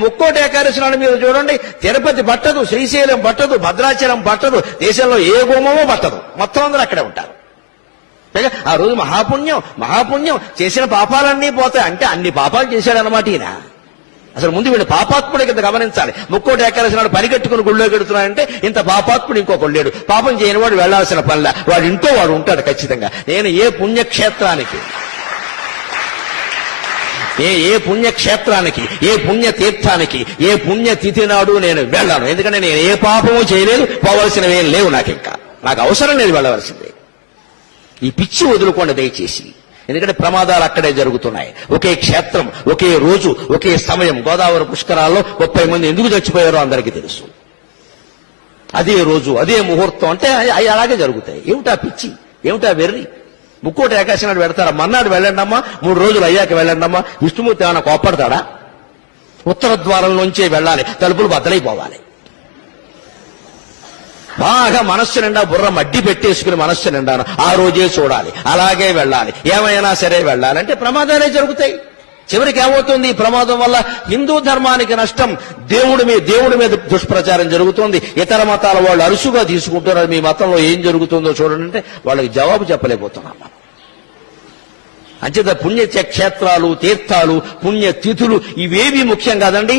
ముక్కోటి ఏకాదశి మీరు చూడండి తిరుపతి పట్టదు శ్రీశైలం పట్టదు భద్రాచలం పట్టదు దేశంలో ఏ గోమమో పట్టదు మొత్తం అందరూ అక్కడే ఉంటారు ఆ రోజు మహాపుణ్యం మహాపుణ్యం చేసిన పాపాలన్నీ పోతాయి అంటే అన్ని పాపాలు అనమాట ఈయన అసలు ముందు వీడు పాపాత్ముడు కింద గమనించాలి ముక్కోటి ఏకాదశి నాడు పరిగెట్టుకుని గుళ్ళో గెడుతున్నాడంటే ఇంత పాపాత్ముడు ఇంకో లేడు పాపం చేయని వాడు వెళ్లాల్సిన పనిలా వాడు ఇంట్లో వాడు ఉంటాడు ఖచ్చితంగా నేను ఏ పుణ్యక్షేత్రానికి ఏ ఏ పుణ్యక్షేత్రానికి ఏ పుణ్యతీర్థానికి ఏ పుణ్యతిథి నాడు నేను వెళ్ళాను ఎందుకంటే నేను ఏ పాపము చేయలేదు పోవలసినవి ఏం లేవు నాకు ఇంకా నాకు అవసరం లేదు వెళ్ళవలసిందే ఈ పిచ్చి వదులుకోండి దయచేసి ఎందుకంటే ప్రమాదాలు అక్కడే జరుగుతున్నాయి ఒకే క్షేత్రం ఒకే రోజు ఒకే సమయం గోదావరి పుష్కరాల్లో ముప్పై మంది ఎందుకు చచ్చిపోయారో అందరికీ తెలుసు అదే రోజు అదే ముహూర్తం అంటే అవి అలాగే జరుగుతాయి ఏమిటా పిచ్చి ఏమిటా వెర్రి ముక్కోటి ఏకాశి నాడు పెడతారా మన్నాడు వెళ్ళండమ్మా మూడు రోజులు అయ్యాక వెళ్ళండమ్మా విష్ణుమూర్తి ఏమైనా కోపడతాడా ఉత్తర ద్వారం నుంచే వెళ్ళాలి తలుపులు బద్దలైపోవాలి బాగా మనస్సు నిండా బుర్ర మడ్డి పెట్టేసుకుని మనస్సు నిండాను ఆ రోజే చూడాలి అలాగే వెళ్ళాలి ఏమైనా సరే వెళ్ళాలంటే ప్రమాదాలే జరుగుతాయి చివరికి ఏమవుతుంది ఈ ప్రమాదం వల్ల హిందూ ధర్మానికి నష్టం దేవుడి మీద దేవుడి మీద దుష్ప్రచారం జరుగుతుంది ఇతర మతాల వాళ్ళు అరుసుగా తీసుకుంటున్నారు మీ మతంలో ఏం జరుగుతుందో చూడండి అంటే వాళ్ళకి జవాబు చెప్పలేకపోతున్నాం అంచేత పుణ్యక్షేత్రాలు తీర్థాలు పుణ్యతిథులు ఇవేవి ముఖ్యం కాదండి